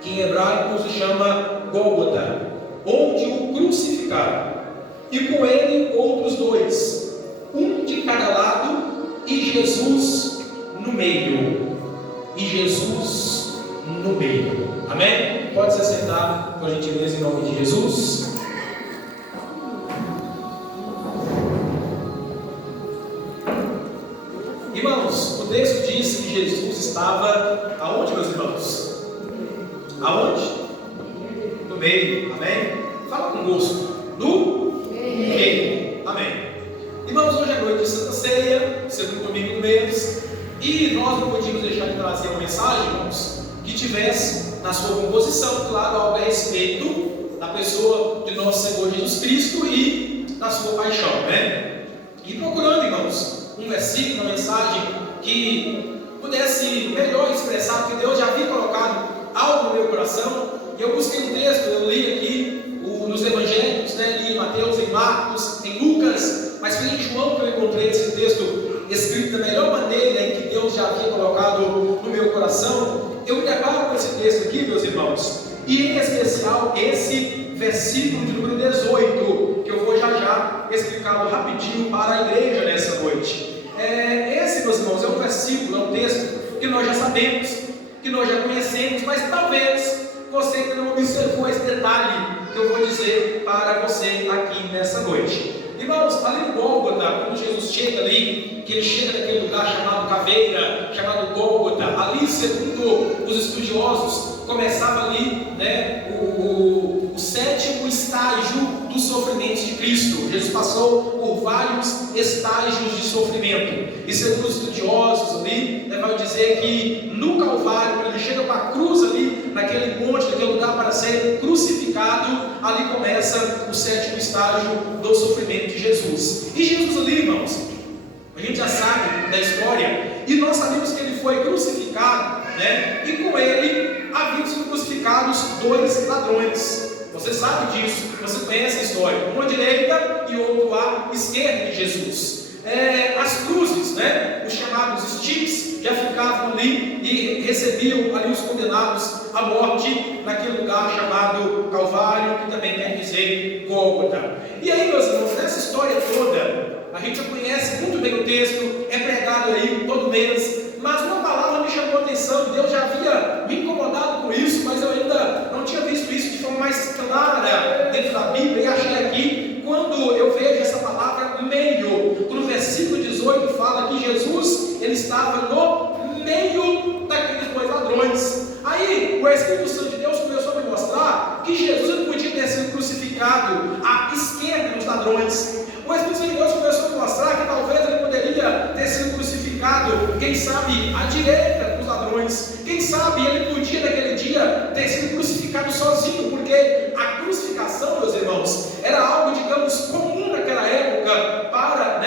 que em hebraico se chama Gólgota, onde o crucificaram, e com ele outros dois, um de cada lado, e Jesus no meio. E Jesus no meio. Amém? Pode se assentar, por gentileza, em nome de Jesus. Irmãos, o texto diz que Jesus estava aonde, meus irmãos? Aonde? No meio. Amém? Fala com gosto. No meio. Amém. Irmãos, hoje é noite de Santa Ceia, segundo domingo do mês, e nós não podíamos deixar de trazer uma mensagem, irmãos, que tivesse na sua composição, claro, algo a respeito da pessoa de nosso Senhor Jesus Cristo e da sua paixão, né? E procurando, irmãos, um versículo, uma mensagem que pudesse melhor expressar, porque Deus já havia colocado algo no meu coração, e eu busquei um texto, eu li aqui nos Evangelhos, né? Li em Mateus, em Marcos, em Lucas, mas foi em João que eu encontrei esse texto escrito da melhor maneira em que Deus já havia colocado no meu coração. Eu me deparo com esse texto aqui, meus irmãos, e em especial esse versículo de número 18, que eu vou já explicá-lo rapidinho para a igreja nessa noite. Esse, meus irmãos, é um versículo, é um texto que nós já sabemos, que nós já conhecemos, mas talvez você ainda não observou esse detalhe que eu vou dizer para você aqui nessa noite. Irmãos, ali no Gólgota, quando Jesus chega ali, que ele chega naquele lugar chamado Caveira, chamado Gólgota, ali, segundo os estudiosos, começava ali, né, o sétimo estágio dos sofrimentos de Cristo. Jesus passou por vários estágios de sofrimento, e segundo os estudiosos ali, né, vai dizer que no Calvário, quando ele chega para a cruz ali, naquele monte, naquele lugar para ser crucificado, ali começa o sétimo estágio do sofrimento de Jesus. E Jesus ali, irmãos, a gente já sabe da história, e nós sabemos que ele foi crucificado, né? E com ele haviam sido crucificados dois ladrões. Você sabe disso, você conhece a história, um à direita e outro à esquerda de Jesus. As cruzes, né? Os chamados estigmas, já ficavam ali e recebiam ali os condenados à morte naquele lugar chamado Calvário, que também quer dizer Gólgota. E aí, meus irmãos, nessa história toda, a gente já conhece muito bem o texto, é pregado aí todo mês, mas uma palavra me chamou a atenção, e Deus já havia me incomodado com isso, mas eu ainda não tinha visto isso de forma mais clara dentro da Bíblia, e achei aqui, quando eu vejo essa palavra meio, no versículo 18 fala que Jesus, ele estava no meio daqueles dois ladrões. Aí o Espírito Santo de Deus começou a me mostrar que Jesus não podia ter sido crucificado à esquerda dos ladrões. O Espírito Santo de Deus começou a me mostrar que talvez ele poderia ter sido crucificado, quem sabe, à direita dos ladrões. Quem sabe ele podia naquele dia ter sido crucificado sozinho, porque a crucificação, meus irmãos, era algo, digamos, comum naquela época para,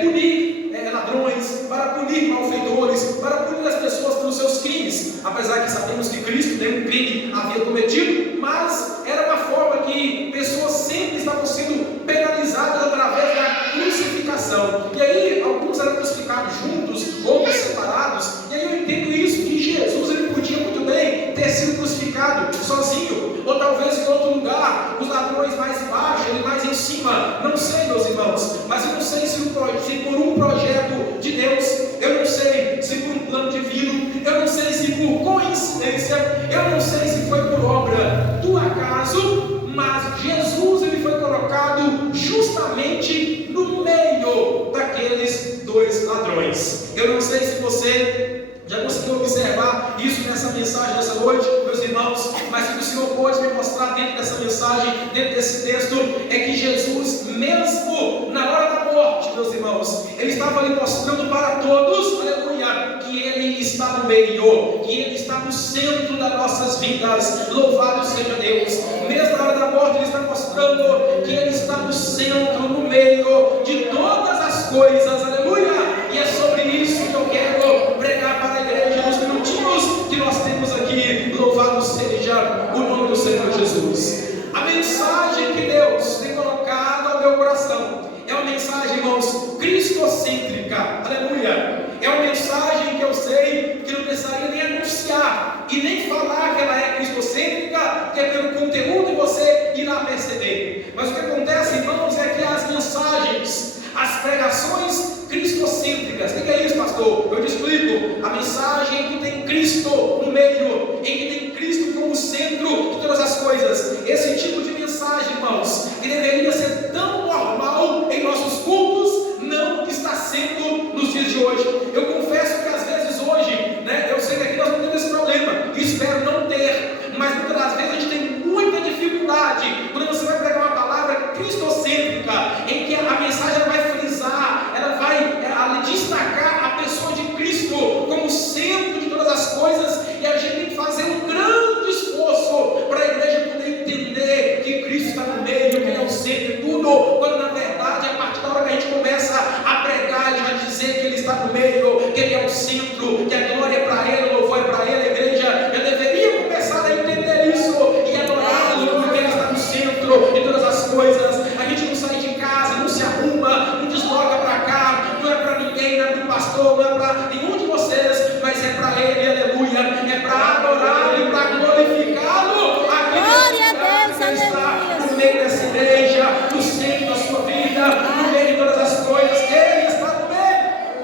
punir ladrões, para punir malfeitores, para punir as pessoas pelos seus crimes. Apesar que sabemos que Cristo nenhum crime havia cometido, mas era uma forma que pessoas sempre estavam sendo penalizadas através da crucificação. E aí alguns eram crucificados juntos, outros separados. E aí eu entendo isso, que Jesus ele podia muito bem ter sido crucificado sozinho, ou talvez em outro lugar, os ladrões mais embaixo, ele mais em cima. Não sei, meus irmãos, mas eu não sei se por um projeto de Deus, eu não sei se por um plano divino, eu não sei se por coincidência, eu não sei se foi por obra do acaso, mas Jesus ele foi colocado justamente no meio daqueles dois ladrões. Eu não sei se você já conseguiu observar isso nessa mensagem dessa noite, meus irmãos, mas o que o Senhor pode me mostrar dentro dessa mensagem, dentro desse texto, é que Jesus, mesmo na hora da morte, meus irmãos, ele estava ali mostrando para todos, aleluia, que ele está no meio, que ele está no centro das nossas vidas. Louvado seja Deus. Mesmo na hora da morte, ele está mostrando que ele está no centro, no meio de todas as coisas, aleluia. E é sobre isso que eu quero pregar para a igreja nos minutinhos que nós temos aqui. Louvado seja o nome do Senhor Jesus. A mensagem que Deus tem colocado ao meu coração é uma mensagem, irmãos, cristocêntrica, aleluia. É uma mensagem que eu sei que não precisaria nem anunciar e nem falar que ela é cristocêntrica, cristocêntrica, que é pelo conteúdo que você irá perceber. Mas o que acontece, irmãos, é que as mensagens, as pregações cristocêntricas, o que é isso, pastor? Eu te explico. A mensagem em que tem Cristo no meio, em que tem Cristo como centro de todas as coisas. Esse tipo de mensagem, irmãos, que deveria ser tão normal em nossos cultos, não está sendo nos dias de hoje. Eu confesso que às vezes hoje, né, eu sei que aqui nós não temos esse problema, e espero não ter, mas muitas das vezes a gente tem muita dificuldade quando você vai pregar uma palavra cristocêntrica, em que a mensagem ela vai frisar, ela vai destacar a pessoa de Cristo como centro de todas as coisas, e a gente tem que fazer um grande esforço para a igreja poder entender que Cristo está no meio, que Ele é o centro de tudo, quando na verdade, a partir da hora que a gente começa a pregar, Ele vai dizer que Ele está no meio, que Ele é o centro, que a glória é para Ele, o louvor é para Ele. A igreja já deveria começar a entender isso e adorá-lo, porque Ele está no centro de todas as coisas. A gente não sai de casa, não se arruma, não desloca para cá, não é para ninguém, não é para o pastor, não é para nenhum de vocês, mas é para Ele, aleluia, é para adorá-lo e para glorificá-lo. Glória a Deus, aleluia. No meio dessa igreja, no centro da sua vida, no meio de todas as coisas, Ele está no meio.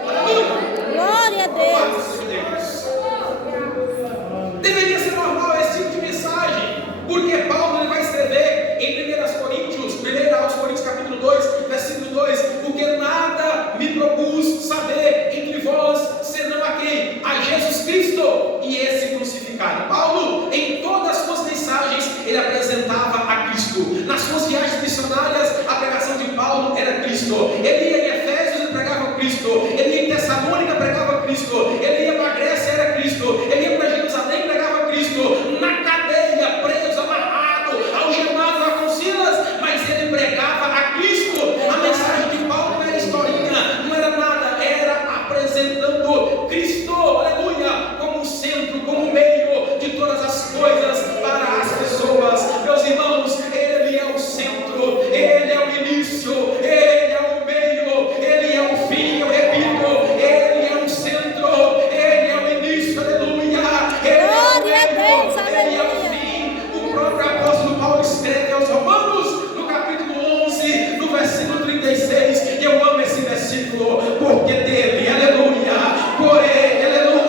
Aleluia. Glória a Deus. Deveria ser normal esse tipo de mensagem, porque Paulo ele vai escrever em 1 Coríntios capítulo 2, versículo 2, porque nada me propus saber entre vós, senão a quem? A Jesus Cristo e esse crucificado. Paulo, em todas as suas mensagens, ele apresentava a Cristo. Nas suas viagens missionárias, a pregação de Paulo era Cristo. Ele ia em Efésios e pregava Cristo. Ele ia em Tessalônica, pregava Cristo. Ele ia para a Grécia, era Cristo. Ele ia para Jerusalém, pregava Cristo. Na cadeia, preso, amarrado, algemado lá com Silas, mas ele pregava a Cristo. A mensagem de Paulo não era historinha, não era nada, era apresentando Cristo, aleluia, como centro, como meio de todas as coisas para as pessoas. Meus irmãos, Ele é o centro, Ele é o início, Ele é o meio, Ele é o fim, eu repito, Ele é o centro, Ele é o início, aleluia, Glória a Deus, Ele é o aleluia. fim. O próprio apóstolo Paulo escreve aos Romanos, no capítulo 11, no versículo 36, e eu amo esse versículo, porque dele, aleluia, por Ele, aleluia,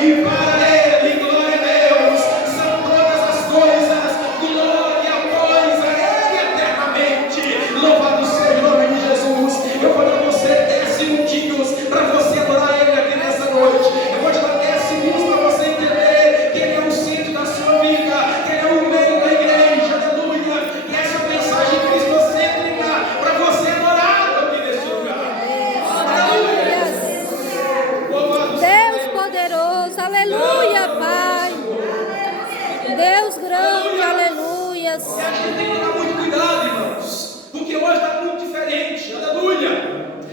e para Ele, glória a Deus, são todas as coisas, glória, pois a Ele eternamente, louvado seja o nome de Jesus. Eu vou dar você 10 segundinhos para você adorar Ele aqui nessa noite. Eu vou te dar 10 segundos para você entender que Ele é o centro da sua vida, que Ele é o meio da igreja, aleluia, e essa é a mensagem cristocêntrica para você adorá-lo aqui nesse lugar. Aleluia. Louvado seja Deus poderoso, aleluia, Pai. Deus grande, aleluia. E a gente tem que tomar muito cuidado, irmãos, porque hoje está muito diferente, aleluia.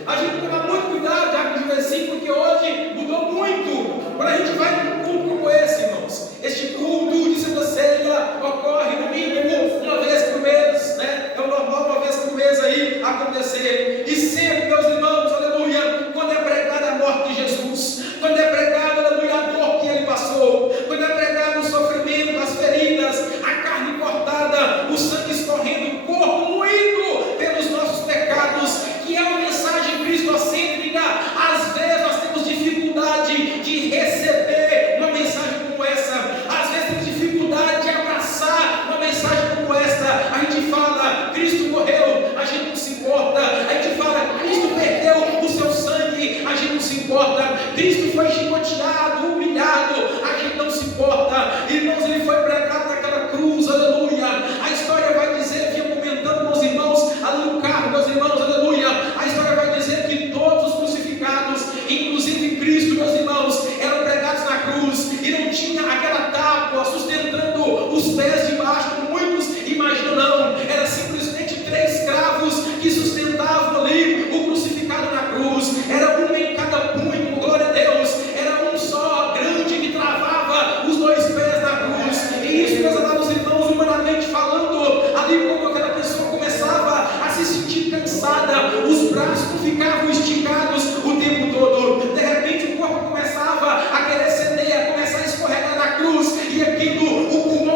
A gente tem que tomar muito cuidado, já com o versículo, porque hoje mudou muito. Quando a gente vai num culto como esse, irmãos, este culto de Santa Ceia ocorre no mínimo uma vez por mês, né? É o normal uma vez por mês aí acontecer. E sempre, meus irmãos, aleluia, quando é pregada a morte de Jesus, quando é pregada, aleluia, a dor que Ele passou, quando é pregado o sofrimento, as feridas, a carne cortada, o sangue escorrendo, o corpo moído pelos nossos pecados, que é uma mensagem cristocêntrica. Às vezes nós temos dificuldade de receber uma mensagem como essa, às vezes temos dificuldade de abraçar uma mensagem como essa. A gente fala, Cristo morreu, a gente não se importa. A gente fala, Cristo perdeu o seu sangue, a gente não se importa. Cristo foi chicoteado, humilhado, a gente não se importa. Irmãos, Ele foi pregado naquela cruz, aleluia. A história vai dizer, vinha comentando com os irmãos, ali no carro, meus irmãos, aleluia. A história vai dizer que todos os crucificados, inclusive Cristo, meus irmãos, eram pregados na cruz, e não tinha aquela tábua sustentando os pés de baixo, como muitos imaginam, não. Era simplesmente 3 escravos que sustentavam ali o crucificado na cruz. Era um em cada punho, glória a Deus. Era um só grande que travava os 2 pés na cruz. E isso, meus amados irmãos, humanamente falando, ali como aquela pessoa começava a se sentir cansada, os braços não ficavam esticados o tempo todo. De repente o corpo começava a querer ceder, a começar a escorregar na cruz, e aquilo, o pulmão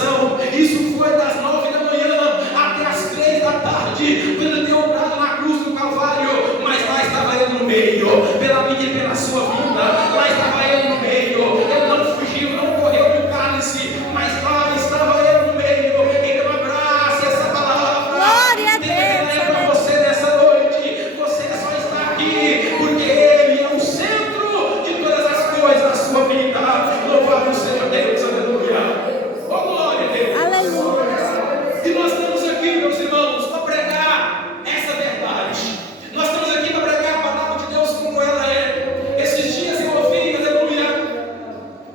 coração. Isso foi das 9 da manhã até as 3 da tarde, quando ele deu obrado na cruz do Calvário. Mas lá estava ele no meio, pela minha e pela sua vida. Lá estava ele no meio. Ele não fugiu, não correu do cálice, mas lá estava ele no meio. Então abrace essa palavra. Glória a Deus. Para você nessa noite. Você só está aqui porque Ele é o centro de todas as coisas da sua vida. Louvado seja Deus, aleluia. Oh, glória a Deus. Aleluia. E nós estamos aqui, meus irmãos, para pregar essa verdade. Nós estamos aqui para pregar a palavra de Deus como ela é. Esses dias eu ouvi, aleluia,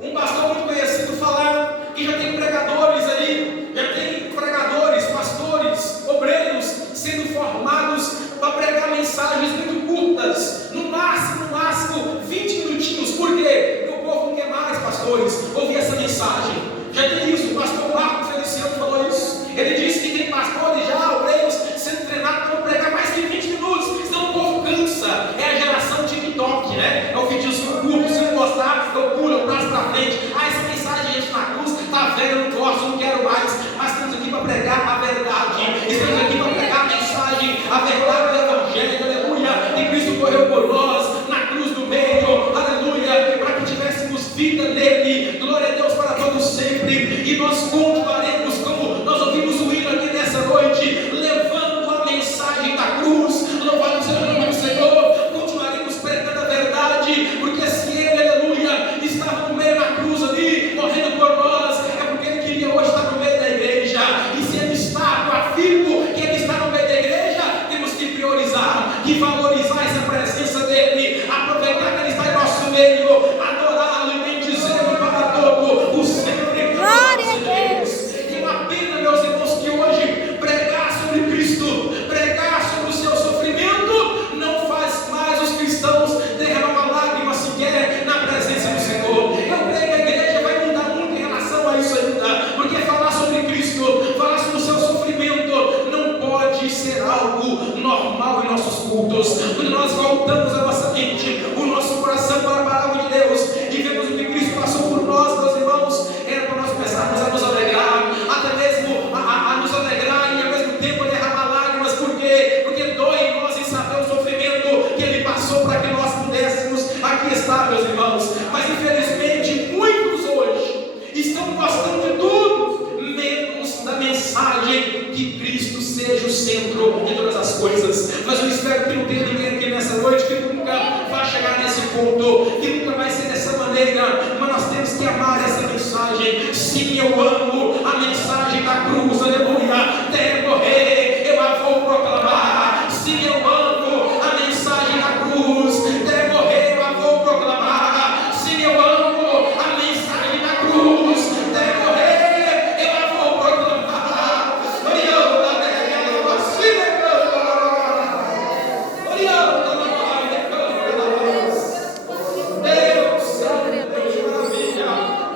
um pastor muito conhecido falar que já tem pregadores aí, já tem pregadores, pastores, obreiros sendo formados para pregar mensagens muito curtas, no máximo 20 minutinhos. Por quê? Meu povo não quer mais, pastores, ouvir essa mensagem. Já tem isso, o pastor Marco Feliciano falou isso. Ele disse que tem pastores já, obreiros, sendo treinados para pregar mais que 20 minutos, senão o povo cansa. É a geração TikTok, né? É o videozinho curto, se não gostar, eu pulo, eu passo para frente. Ah, essa mensagem enche na cruz, tá velho, eu não gosto, não quero mais. Mas estamos aqui para pregar a verdade, estamos aqui para pregar a mensagem, a verdade do Evangelho, aleluia. E Cristo correu por nós, na cruz do meio, aleluia, para que tivéssemos vida nele. Glória a Deus para todos sempre. E nós continuaremos, como nós ouvimos o hino aqui nessa noite, levando a mensagem da cruz. Louvado seja o nome do Senhor. Continuaremos pregando a verdade, porque se Ele, aleluia, estava no meio da cruz ali, morrendo por nós, é porque Ele queria hoje estar no meio da igreja. E se Ele está, eu afirmo que Ele está no meio da igreja, temos que priorizar e valorizar essa presença dEle, aproveitar que Ele está em nosso meio, adorá-lo e bendizê-lo para todo o sempre. Glória a Deus. E uma pena, meus irmãos, que hoje pregar sobre Cristo, pregar sobre o seu sofrimento, não faz mais os cristãos derramar uma lágrima sequer na presença do Senhor. Eu creio que a igreja vai mudar muito em relação a isso ainda, porque falar sobre Cristo, falar sobre o seu sofrimento, não pode ser algo normal em nossos cultos. Quando nós voltamos a nossa mente, o nosso coração para a palavra de Deus e vemos o que Cristo passou por nós, meus irmãos, era para nós começarmos a nos alegrar, até mesmo a nos alegrar e ao mesmo tempo a derramar lágrimas. Por quê? Porque dói em nós em saber o sofrimento que Ele passou para que nós pudéssemos aqui estar, meus irmãos. Mas infelizmente muitos hoje estão gostando de tudo, menos da mensagem que Cristo seja o centro de todas as coisas. Mas eu espero que não tenha ninguém aqui nessa noite que nunca vai chegar nesse ponto, que nunca vai ser dessa maneira. Mas nós temos que amar essa mensagem. Sim, eu amo a mensagem da cruz, aleluia. Até morrer eu a vou proclamar. Sim, eu amo a mensagem da cruz, até morrer eu a vou proclamar. Sim, eu amo a mensagem da cruz, até morrer eu a vou proclamar.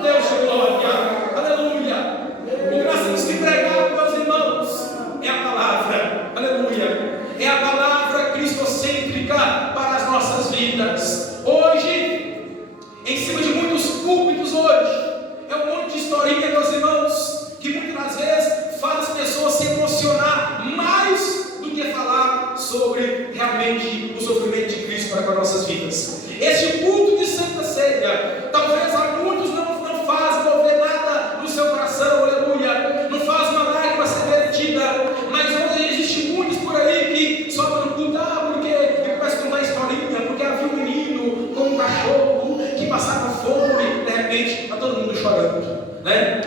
Deus de glória, aleluia. O que nós temos que pregar, meus irmãos, é a palavra, aleluia. É a palavra cristocêntrica para as nossas vidas. Hoje, em cima de muitos púlpitos hoje, é um monte de historinha, meus irmãos, que muitas das vezes faz as pessoas se emocionar mais do que falar sobre realmente o sofrimento de Cristo para com as nossas vidas. Este culto de Santa Ceia, talvez a muitos não faz mover nada no seu coração, aleluia, não faz uma lágrima ser derretida, mas hoje existem muitos por aí que sobem no culto, porque começa a contar historinha, porque havia um menino com um cachorro que passava fome, de repente está todo mundo chorando, né?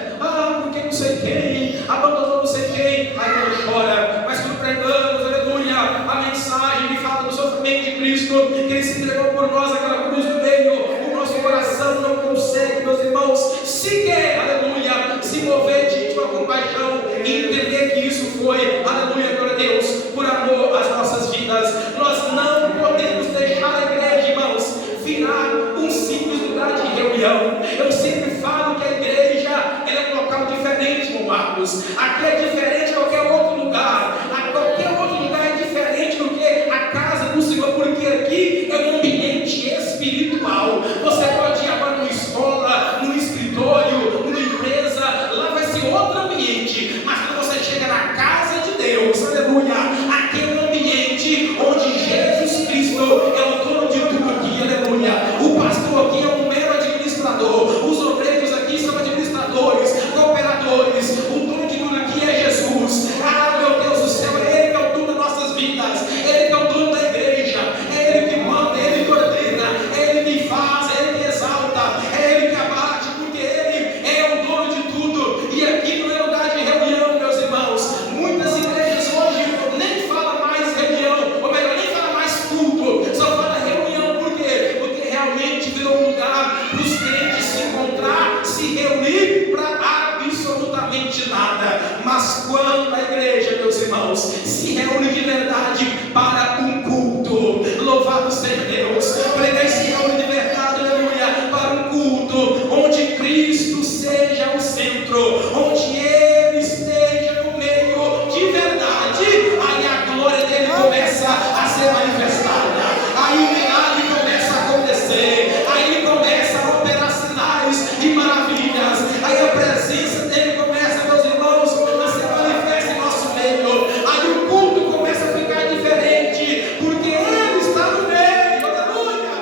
Porque não sei quem abandonou não sei quem, aí ele chora. Mas quando pregamos, aleluia, a mensagem que fala do sofrimento de Cristo, que Ele se entregou por nós naquela cruz do meio, o nosso coração não consegue, meus irmãos, sequer, aleluia, se mover de íntima compaixão e entender que isso foi, aleluia, glória a Deus, por amor às nossas vidas. Nós não podemos deixar a igreja, irmãos, virar um simples lugar de reunião. Eu sempre falo que a igreja é um local diferente, irmão Marcos. Aqui é diferente de qualquer outro lugar. Qualquer outro lugar é diferente do que a casa do Senhor, porque aqui é um ambiente espiritual. Você pode ir agora numa escola, num escritório, numa empresa, lá vai ser outra absolutamente nada. Mas quando a igreja, meus irmãos, se reúne de verdade para um culto, louvado seja Deus, quando a igreja se reúne de verdade, aleluia, para um culto onde Cristo seja o centro, onde Ele esteja no meio de verdade, aí a glória dele começa a ser manifestada, aí o milagre começa a acontecer, aí ele começa a operar sinais e maravilhas, aí a presença dele começa, meus irmãos, a ser manifesta em nosso meio, aí o culto começa a ficar diferente, porque Ele está no meio, aleluia!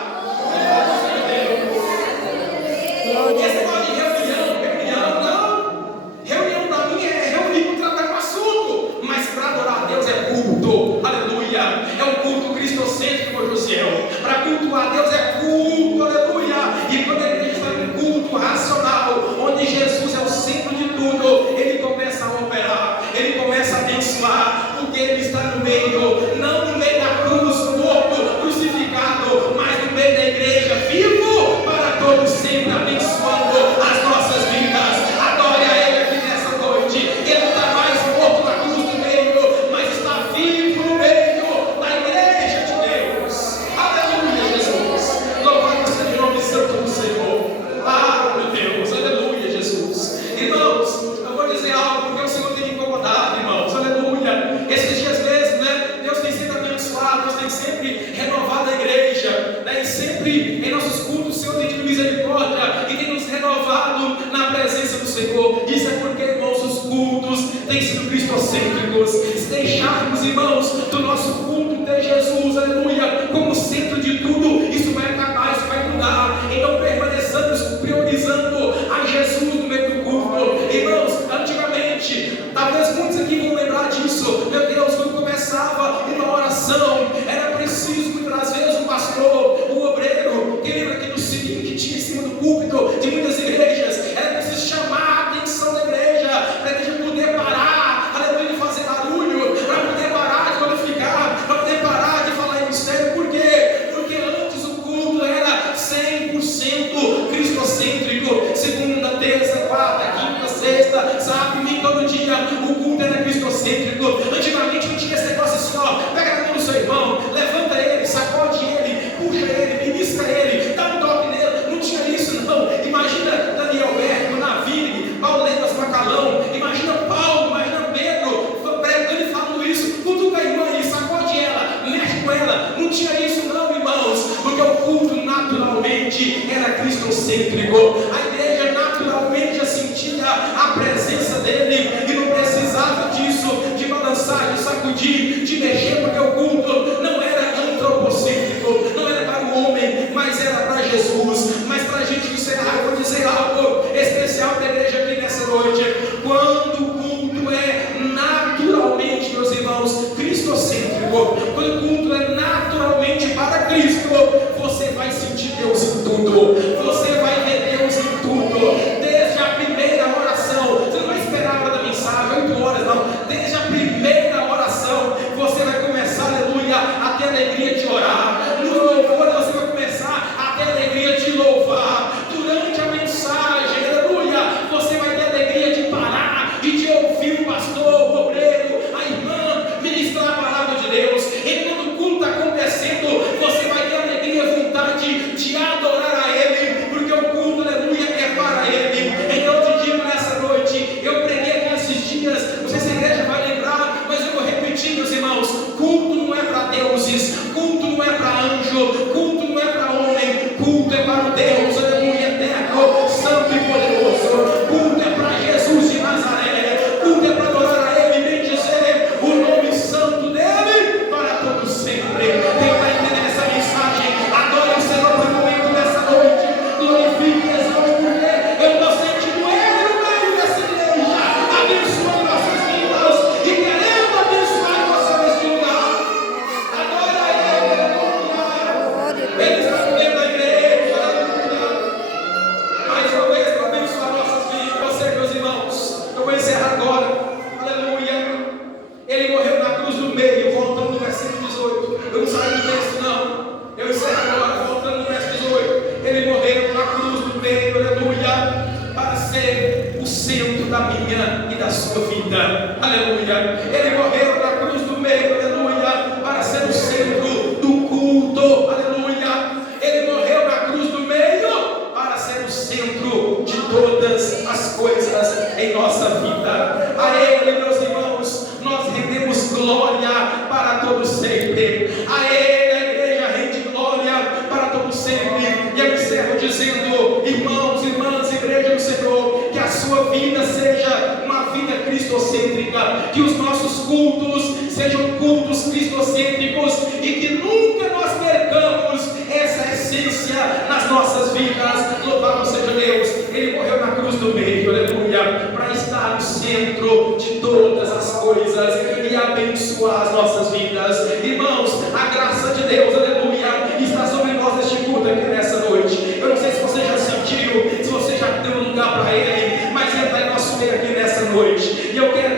Esse negócio de reunião, não. Reunião para mim é reunir para tratar um assunto, mas para adorar a Deus é culto, aleluia. É um culto cristocêntrico, meu Josiel. Para cultuar a Deus é culto, aleluia. E quando a igreja está em culto racional, onde Jesus é o centro de tudo, ele começa a operar, ele começa a abençoar, porque ele está no meio, não no meio da cruz, morto, crucificado, mas no meio da igreja, vivo para todos sempre, abençoando as nossas vidas. Adore a Ele aqui nessa noite. Ele não está mais morto na cruz do meio, mas está vivo no meio da igreja de Deus. Aleluia, Jesus. Louvado seja o nome santo do Senhor. Ah, meu Deus, aleluia, Jesus. Irmãos, eu vou dizer algo porque o Senhor tem me incomodado, irmãos. Aleluia. Esses dias mesmo, né? Deus tem sempre abençoado, Deus tem sempre renovado a igreja, né? E sempre em nossos cultos o Senhor tem tido misericórdia e tem nos renovado na presença do Senhor. Isso é porque, irmãos, os cultos têm sido cristocêntricos. Se deixarmos, irmãos, do nosso culto ter Jesus, aleluia, como centro de tudo, isso vai acabar, isso vai mudar. Então permaneçamos priorizando a Jesus no meio do culto. Irmãos, antigamente, talvez muitos aqui vão lembrar disso. Meu Deus, quando começava uma oração, era preciso muitas vezes um pastor, um obreiro, que lembra aqui do sininho que tinha em cima do púlpito de muitas igrejas, era preciso chamar a atenção da igreja, para a igreja poder parar, aleluia, de fazer barulho, para poder parar de glorificar, para poder parar de falar em mistério. Por quê? Porque antes o culto era 100% cristocêntrico. Segunda, terça, quarta, quinta, sexta, sábado, domingo, todo dia o culto era cristocêntrico. Antigamente não tinha esse negócio assim, ó, pega na mão do seu irmão, levanta ele, sacode ele, puxa ele, belisca ele, dá um toque nele. Não tinha isso não. Imagina Daniel Berto, Navig, Paulo Lemas Macalão, imagina Paulo, imagina Pedro pregando e falando isso. Cutuca a irmã aí, sacode ela, mexe com ela. Não tinha isso não, irmãos, porque o culto naturalmente era cristocêntrico. A igreja naturalmente já sentia a presença dele e não precisava disso, de balançar, de sacudir, de mexer, porque o culto não era antropocêntrico, não era para o homem, mas era para Jesus. Mas para a gente encerrar, eu vou dizer algo especial da igreja aqui nessa noite. Quando o culto é naturalmente, meus irmãos, cristocêntrico, quando o culto é naturalmente para Cristo, você vai sentir Deus em tudo, você vai ver Deus em tudo, desde a primeira oração. Você não vai esperar a hora da mensagem, 8 horas não, desde a primeira oração, você vai sua vida, aleluia. Ele morreu na cruz do meio, aleluia, para ser o centro do culto, aleluia. Ele morreu na cruz do meio para ser o centro de todas as coisas em nossa vida. A Ele, meus irmãos, nós rendemos glória para todo sempre. A Ele a igreja rende glória para todo sempre. E eu encerro dizendo, irmãos, irmãs, igreja do Senhor, que a sua vida seja uma vida cristocêntrica, que os nossos cultos sejam cultos cristocêntricos e que nunca nós percamos essa essência nas nossas vidas. Louvado seja Deus, Ele morreu na cruz do meio, aleluia, para estar no centro de todas as coisas e abençoar as nossas vidas. Irmãos, a graça de Deus, aleluia, está sobre nós neste culto aqui nessa noite. Eu não sei se você já sentiu, se você já deu lugar para Ele, mas Ele está em nosso meio aqui nessa noite, e eu quero